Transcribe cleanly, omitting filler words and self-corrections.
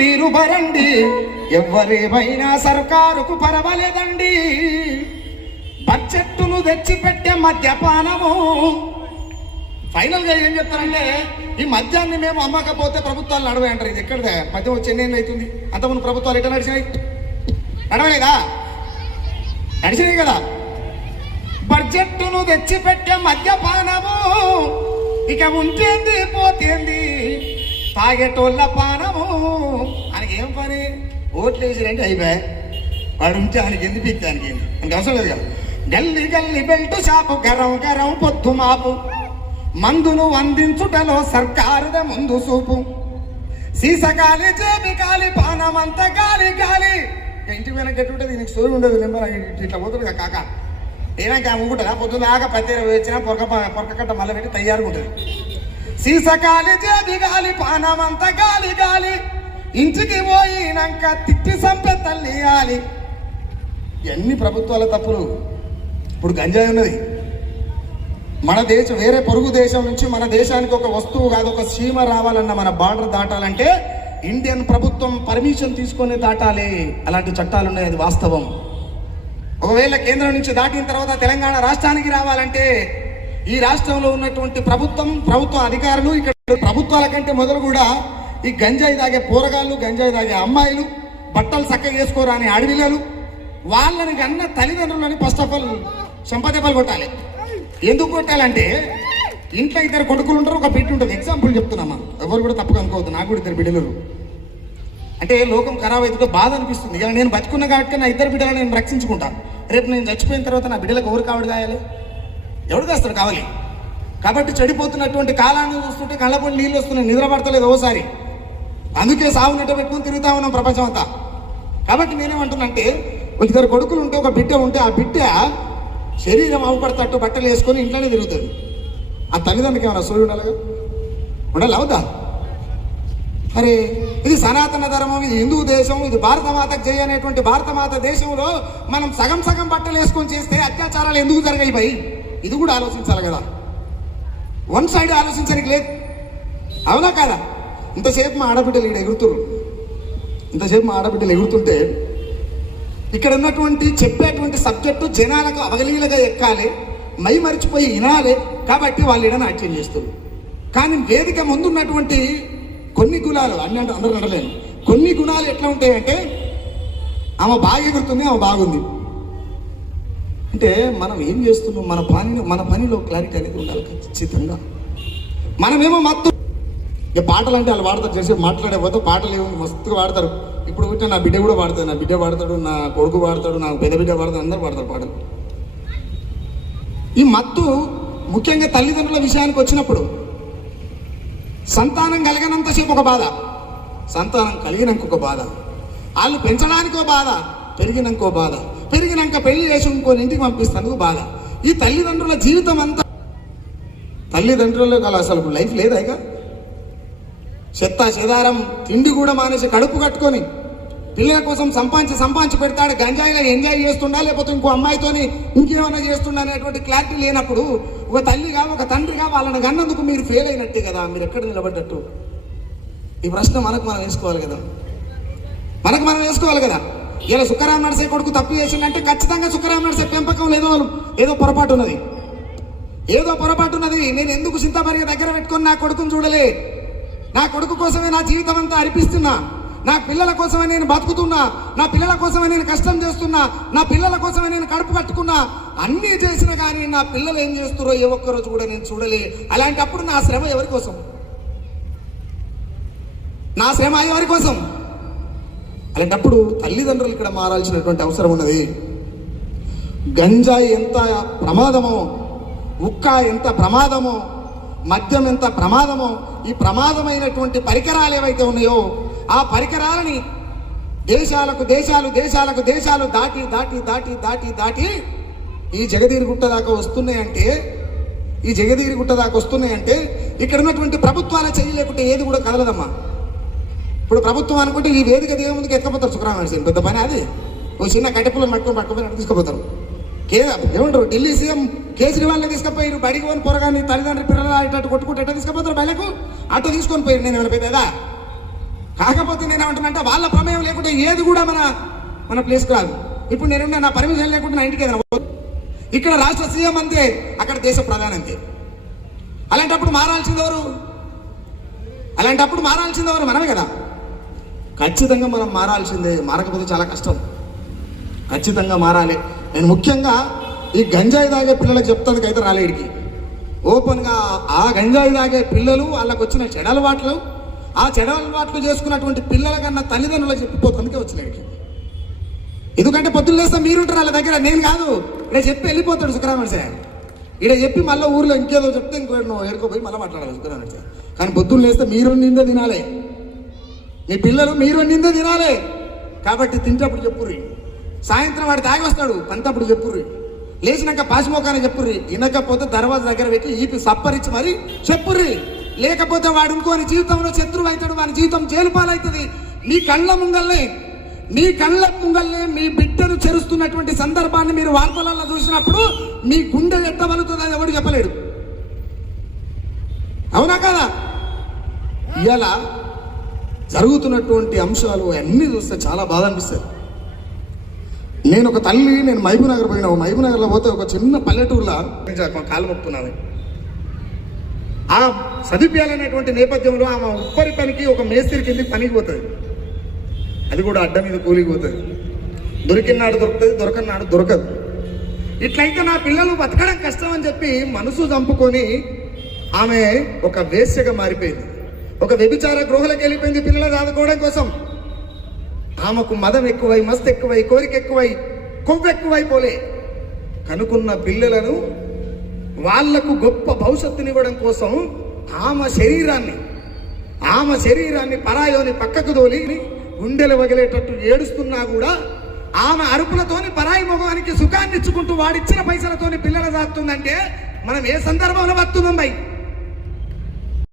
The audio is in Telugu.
మీరు బరండి, ఎవరేమైనా సర్కారుకు పర్వాలేదండి. బడ్జెట్ను తెచ్చిపెట్టే మద్యపానము. ఫైనల్ గా ఏం చెప్తారంటే, ఈ మద్యాన్ని మేము అమ్మకపోతే ప్రభుత్వాలు నడవే అంటారు. ఇది ఎక్కడిదే మద్యం వచ్చి ఎన్ని అవుతుంది? అంతకుముందు ప్రభుత్వాలు ఎట్లా నడిచినాయి? నడవలేదా? నడిచినాయి కదా. బడ్జెట్ను తెచ్చిపెట్టే మద్యపానము, ఇక ఉంటేంది పోతేంది తాగేటోళ్ళ పానము. ఆయనకి ఏం పని? ఓట్లు వేసిరంటే అయిపోయా, వాడు ఉంటే ఆయనకి ఎందుకు పిక్తానికి అంత అవసరం లేదు కదా. గల్లి గల్లి బెల్ట్ షాపు, గరం గరం పొద్దు మాపు, మందును అందించుటలో సర్కారుదే ముందు చూపు. సీసగాలి జేబి గాలి, పానమంత గాలి గాలి. ఇంటికి పోయినా గట్టుంటుంది, నీకు సోయి ఉండదు. ఇట్లా పోతుంది కాక ఏనాక అమ్ముకుంటుందా? పొద్దున్న దాకా పత్తి వచ్చినా పొరకట్ట మళ్ళీ పెట్టి తయారుగా ఉంటుంది. సీసగాలి జేబి గాలి, పానమంత గాలి గాలి. ఇంటికి పోయినాక తిట్టి సంపె తల్లియాలి. ఎన్ని ప్రభుత్వాల తప్పులు. ఇప్పుడు గంజాయి ఉన్నది. మన దేశం వేరే పొరుగు దేశం నుంచి మన దేశానికి ఒక వస్తువు కాదు, ఒక సీమ రావాలన్న, మన బార్డర్ దాటాలంటే ఇండియన్ ప్రభుత్వం పర్మిషన్ తీసుకొని దాటాలి. అలాంటి చట్టాలు ఉన్నాయి, అది వాస్తవం. ఒకవేళ కేంద్రం నుంచి దాటిన తర్వాత తెలంగాణ రాష్ట్రానికి రావాలంటే ఈ రాష్ట్రంలో ఉన్నటువంటి ప్రభుత్వ అధికారులు, ఇక్కడ ప్రభుత్వాల కంటే మొదలు కూడా ఈ గంజాయి తాగే పోరగాళ్ళు, గంజాయి తాగే అమ్మాయిలు, బట్టలు చక్కగా చేసుకోరాని అడవిలలు, వాళ్ళని కన్నా తల్లిదండ్రులని ఫస్ట్ ఆఫ్ ఆల్ సంపదెబ్బలు కొట్టాలి. ఎందుకు కొట్టాలంటే ఇంట్లో ఇద్దరు కొడుకులు ఉంటారు, ఒక బిడ్డ ఉంటుంది. ఎగ్జాంపుల్ చెప్తున్నామా, ఎవరు కూడా తప్పుగా అనుకోవద్దు. నాకు కూడా ఇద్దరు బిడ్డలు. అంటే లోకం ఖరాబ్ అయితే బాధ అనిపిస్తుంది. ఇలా నేను బతుకున్నా కాబట్టి నా ఇద్దరు బిడ్డలను నేను రక్షించుకుంటాను. రేపు నేను చచ్చిపోయిన తర్వాత నా బిడ్డలకు ఎవరు కావడి కాయాలి? ఎవడు కాస్తాడు కావాలి? కాబట్టి చెడిపోతున్నటువంటి కాలాన్ని చూస్తుంటే కళ్ళపొడి నీళ్ళు వస్తున్నాయి, నిద్ర పడతలేదు ఓసారి. అందుకే సాగునట్టు పెట్టుకుని తిరుగుతా ఉన్నాం ప్రపంచం అంతా. కాబట్టి నేనేమంటున్నానంటే, ఇద్దరు కొడుకులు ఉంటే, ఒక బిడ్డ ఉంటే, ఆ బిడ్డ శరీరం అవపడతట్టు బట్టలు వేసుకొని ఇంట్లోనే తిరుగుతుంది. ఆ తల్లిదండ్రులకి ఏమైనా సూర్యుడు ఉండాలిగా? ఉండాలి అవుదా? అరే ఇది సనాతన ధర్మం, ఇది హిందూ దేశం, ఇది భారతమాతకు జయ అనేటువంటి భారతమాత దేశంలో మనం సగం సగం బట్టలు వేసుకొని చేస్తే అత్యాచారాలు ఎందుకు జరిగాయి భయ్? ఇది కూడా ఆలోచించాలి కదా. వన్ సైడ్ ఆలోచించడానికి లేదు, అవునా కాదా? ఇంతసేపు మా ఆడబిడ్డలు ఇక్కడ ఎగురుతున్నారు. ఇంతసేపు మా ఆడబిడ్డలు ఎగురుతుంటే ఇక్కడ ఉన్నటువంటి చెప్పేటువంటి సబ్జెక్టు జనాలకు అవగలీలుగా ఎక్కాలి, మై మరిచిపోయి వినాలి. కాబట్టి వాళ్ళు ఇక్కడ నాట్యం చేస్తారు. కానీ వేదిక ముందున్నటువంటి కొన్ని గుణాలు అందరూ నడలేను. కొన్ని గుణాలు ఎట్లా ఉంటాయంటే, ఆమె బాగా ఎగురుతుంది, ఆమె బాగుంది అంటే మనం ఏం చేస్తున్నాం? మన పనిలో క్లారిటీ అనేది ఉండాలి ఖచ్చితంగా. మనమేమో మొత్తం ఇక పాటలు అంటే వాళ్ళు వాడతారు, చేసి మాట్లాడేపోతే పాటలు ఏమో మస్తుగా వాడతారు. ఇప్పుడు ఉంటే నా బిడ్డ కూడా వాడతాడు, నా బిడ్డ వాడతాడు, నా కొడుకు వాడతాడు, నా పెద్ద బిడ్డ వాడతాడు, అందరూ వాడతారు పాటలు. ఈ మత్తు ముఖ్యంగా తల్లిదండ్రుల విషయానికి వచ్చినప్పుడు, సంతానం కలిగినంతసేపు ఒక బాధ, సంతానం కలిగినాక ఒక బాధ, వాళ్ళు పెంచడానికి ఒక బాధ, పెరిగినాకో బాధ, పెరిగినాక పెళ్లి చేసి ఇంకొని ఇంటికి పంపిస్తాను బాధ. ఈ తల్లిదండ్రుల జీవితం అంతా, తల్లిదండ్రులకు అలా అసలు లైఫ్ లేదా? ఇక చెత్త చెదారం తిండి కూడా మానేసి కడుపు కట్టుకొని పిల్లల కోసం సంపాదించి పెడతాడు. గంజాయిగా ఎంజాయ్ చేస్తుండా, లేకపోతే ఇంకో అమ్మాయితోని ఇంకేమైనా చేస్తుండా అనేటువంటి క్లారిటీ లేనప్పుడు ఒక తల్లిగా ఒక తండ్రిగా వాళ్ళని కన్నందుకు మీరు ఫెయిల్ అయినట్టే కదా, మీరు ఎక్కడ నిలబడ్డట్టు? ఈ ప్రశ్న మనకు మనం వేసుకోవాలి కదా. ఇలా సుఖరాం నడిసే కొడుకు తప్పు చేసిందంటే ఖచ్చితంగా సుఖరాం నడిసే పెంపకం ఏదో పొరపాటు ఉన్నది. నేను ఎందుకు చింతపరిగా దగ్గర పెట్టుకొని నా కొడుకుని చూడలే? నా కొడుకు కోసమే నా జీవితం అంతా అర్పిస్తున్నా, నా పిల్లల కోసమే నేను బతుకుతున్నా, నా పిల్లల కోసమే నేను కష్టం చేస్తున్నా, నా పిల్లల కోసమే నేను కడుపు కట్టుకున్నా. అన్నీ చేసినా కానీ నా పిల్లలు ఏం చేస్తారో ఏ ఒక్కరోజు కూడా నేను చూడలే. అలాంటప్పుడు నా శ్రమ ఎవరి కోసం? నా శ్రమ ఎవరి కోసం? అలాంటప్పుడు తల్లిదండ్రులు ఇక్కడ మారాల్సినటువంటి అవసరం ఉన్నది. గంజాయి ఎంత ప్రమాదమో, ఉక్క ఎంత ప్రమాదమో, మద్యం ఎంత ప్రమాదమో, ఈ ప్రమాదమైనటువంటి పరికరాలు ఏవైతే ఉన్నాయో ఆ పరికరాలని దేశాలు దాటి దాటి దాటి దాటి దాటి ఈ జగదీరుగుట్ట దాకా వస్తున్నాయంటే ఇక్కడ ఉన్నటువంటి ప్రభుత్వాలు చేయలేకుంటే ఏది కూడా కదలదమ్మా. ఇప్పుడు ప్రభుత్వం అనుకుంటే ఈ వేదిక దిగే ముందుకు ఎత్తుకపోతారు శుక్రవారం, పెద్ద పని అది. ఓ చిన్న కట్టెపులను పట్టుకొని తీసుకుపోతారు. ఏమంటారు, ఢిల్లీ సీఎం కేజ్రీవాల్ని తీసుకుపోయారు, బడికి పోని పొరగాని తల్లిదండ్రులు పిల్లలు ఇటు కొట్టుకుంటే ఎట్లా తీసుకుపోతారు? బయలకు అటు తీసుకొని పోయారు. నేను ఎవరి పెద్దదా? కాకపోతే నేను ఏమంటున్నా, వాళ్ళ ప్రమేయం లేకుంటే ఏది కూడా మన ప్లేస్కి రాదు. ఇప్పుడు నేను నా పర్మిషన్ లేకుంటే నా ఇంటికి ఏదైనా ఇక్కడ రాష్ట్ర సీఎం అంతే, అక్కడ దేశ ప్రధాని అంతే. అలాంటప్పుడు మారాల్సింది ఎవరు? మనమే కదా. ఖచ్చితంగా మనం మారాల్సిందే. మారకపోతే చాలా కష్టం. ఖచ్చితంగా మారాలి. నేను ముఖ్యంగా ఈ గంజాయి తాగే పిల్లలకు చెప్తాను, అయితే రాలేడికి ఓపెన్గా ఆ గంజాయి తాగే పిల్లలు వాళ్ళకు వచ్చిన చెడలవాట్లు, ఆ చెడలవాట్లు చేసుకున్నటువంటి పిల్లల కన్నా తల్లిదండ్రులకు చెప్పిపోతుందికే వచ్చినాడికి. ఎందుకంటే పొద్దున్న లేస్తే మీరుంటారు వాళ్ళ దగ్గర, నేను కాదు. ఇక్కడ చెప్పి వెళ్ళిపోతాడు సుఖరామన్ సార్. ఇక్కడ చెప్పి మళ్ళీ ఊర్లో ఇంకేదో చెప్తే ఇంకోటి ఏడుకోపోయి మళ్ళీ మాట్లాడాలి సుఖరామన్ సార్. కానీ పొద్దున్న లేస్తే మీరు నిందే తినాలి, మీ పిల్లలు మీరు నిందే తినాలి. కాబట్టి తింటప్పుడు చెప్పుర్రి, సాయంత్రం వాడు తాగి వస్తాడు పంతప్పుడు చెప్పుర్రి, లేచినాక పాసిమోకానే చెప్పుర్రి, వినకపోతే దర్వాజా దగ్గర పెట్టి ఈపి సప్పరించి మరి చెప్పుర్రి. లేకపోతే వాడు ఇంకోని జీవితంలో శత్రువు అవుతాడు, వాని జీవితం జైలుపాలవుతుంది. మీ కళ్ళ ముంగల్నే మీ బిడ్డను చెరుస్తున్నటువంటి సందర్భాన్ని మీరు వార్తలలో చూసినప్పుడు మీ గుండె ఎట్టవలుతుంది, అది ఎవడు చెప్పలేడు. అవునా కదా? ఇలా జరుగుతున్నటువంటి అంశాలు అన్నీ చూస్తే చాలా బాధ అనిపిస్తుంది. నేను మహబూబ్ నగర్ పోయినా. మహబూబ్ నగర్లో పోతే ఒక చిన్న పల్లెటూరులో కాలు మొక్కుతున్నాను. ఆ సదుపాయాలనేటువంటి నేపథ్యంలో ఆమె ఉప్పరి పనికి ఒక మేస్త్రి కిందకి పనికి పోతుంది. అది కూడా అడ్డ మీద కూలికి పోతుంది. దొరికినాడు దొరుకుతుంది, దొరకనాడు దొరకదు. ఇట్లయితే నా పిల్లలు బతకడం కష్టం అని చెప్పి మనసు చంపుకొని ఆమె ఒక వేశ్యగా మారిపోయింది. ఒక వ్యభిచార గృహలకు వెళ్ళిపోయింది పిల్లలు చదువుకోవడం కోసం. ఆమెకు మదం ఎక్కువై, మస్తు ఎక్కువై, కోరిక ఎక్కువై, కొవ్వు ఎక్కువైపోలే. కనుకున్న పిల్లలను వాళ్లకు గొప్ప భవిష్యత్తునివ్వడం కోసం ఆమె శరీరాన్ని పరాయోని పక్కకు తోలి గుండెలు వగిలేటట్టు ఏడుస్తున్నా కూడా ఆమె అరుపులతోని పరాయి మగవానికి సుఖాన్ని ఇచ్చుకుంటూ వాడిచ్చిన పైసలతోని పిల్లలు దాస్తుందంటే మనం ఏ సందర్భంలో బతున్నాం భయ్?